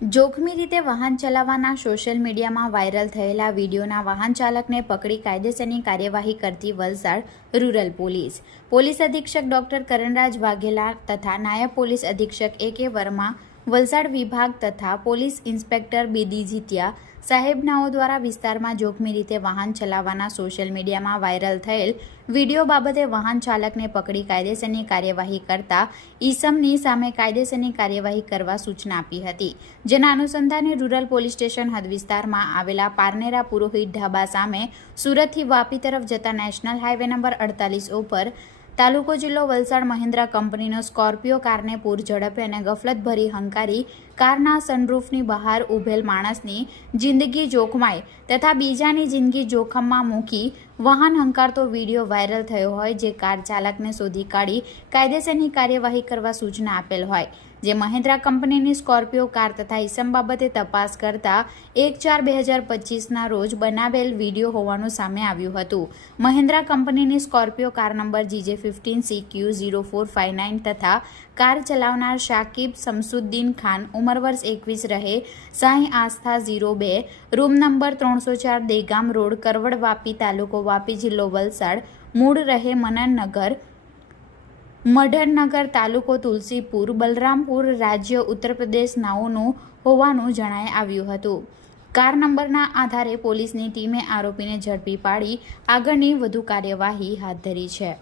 જોખમી રીતે વાહન ચલાવવાના સોશિયલ મીડિયામાં વાયરલ થયેલા વિડીયોના વાહન ચાલકને પકડી કાયદેસરની કાર્યવાહી કરતી વલસાડ રૂરલ પોલીસ. પોલીસ અધિક્ષક ડોક્ટર કરણરાજ વાઘેલા તથા નાયબ પોલીસ અધિક્ષક એ કે વર્મા વલસાડ વિભાગ તથા police inspector B D Jitiya સાહેબનાઓ દ્વારા વિસ્તારમાં જોખમી રીતે વાહન ચલાવવાના સોશિયલ મીડિયામાં વાયરલ થયેલ વીડિયો બાબતે વાહન ચાલકને પકડી કાયદેસરની કાર્યવાહી કરતા ઈસમની સામે કાયદેસરની કાર્યવાહી કરવા સૂચના આપી હતી. જેના અનુસંધાને રૂરલ પોલીસ સ્ટેશન હદ વિસ્તારમાં આવેલા પારનેરા પુરોહિત ઢાબા સામે સુરતથી વાપી તરફ જતા નેશનલ હાઈવે નંબર અડતાલીસ ઉપર તાલુકો જિલ્લો વલસાડ મહિન્દ્રા કંપનીનો સ્કોર્પિયો કારને પૂર ઝડપે અને ગફલતભરી હંકારી કારના સનરૂફની બહાર ઊભેલ માણસની જિંદગી જોખમાય તથા બીજાની જિંદગી જોખમમાં મૂકી વાહન હંકારતો વીડિયો વાયરલ થયો હોય જે કાર ચાલકને શોધી કાઢી કાયદેસરની કાર્યવાહી કરવા સૂચના આપેલ હોય. જે મહિન્દ્રા કંપનીની સ્કોર્પિયો કાર તથા ઈસમ બાબતે તપાસ કરતા એક ચાર બે હજાર પચીસના રોજ બનાવેલ વીડિયો હોવાનું સામે આવ્યું હતું. મહિન્દ્રા કંપનીની Scorpio car number GJ fifteen C Q zero four five nine તથા કાર ચલાવનાર શાકિબ સમસુદ્દીન ખાન ઉંમર વર્ષ એકવીસ રહે, સાંઈ આસ્થા ઝીરો બે, રૂમ નંબર ત્રણસો ચાર દેગામ રોડ કરવડ વાપી તાલુકો વાપી જિલ્લો વલસાડ, મૂળ રહે મનનનગર મઢનનગર તાલુકો તુલસીપુર, બલરામપુર રાજ્ય ઉત્તર નાઓનું હોવાનું જણાય આવ્યું હતું. કાર નંબરના આધારે પોલીસની ટીમે આરોપીને ઝડપી પાડી, આગળની વધુ કાર્યવાહી હાથ ધરી છે.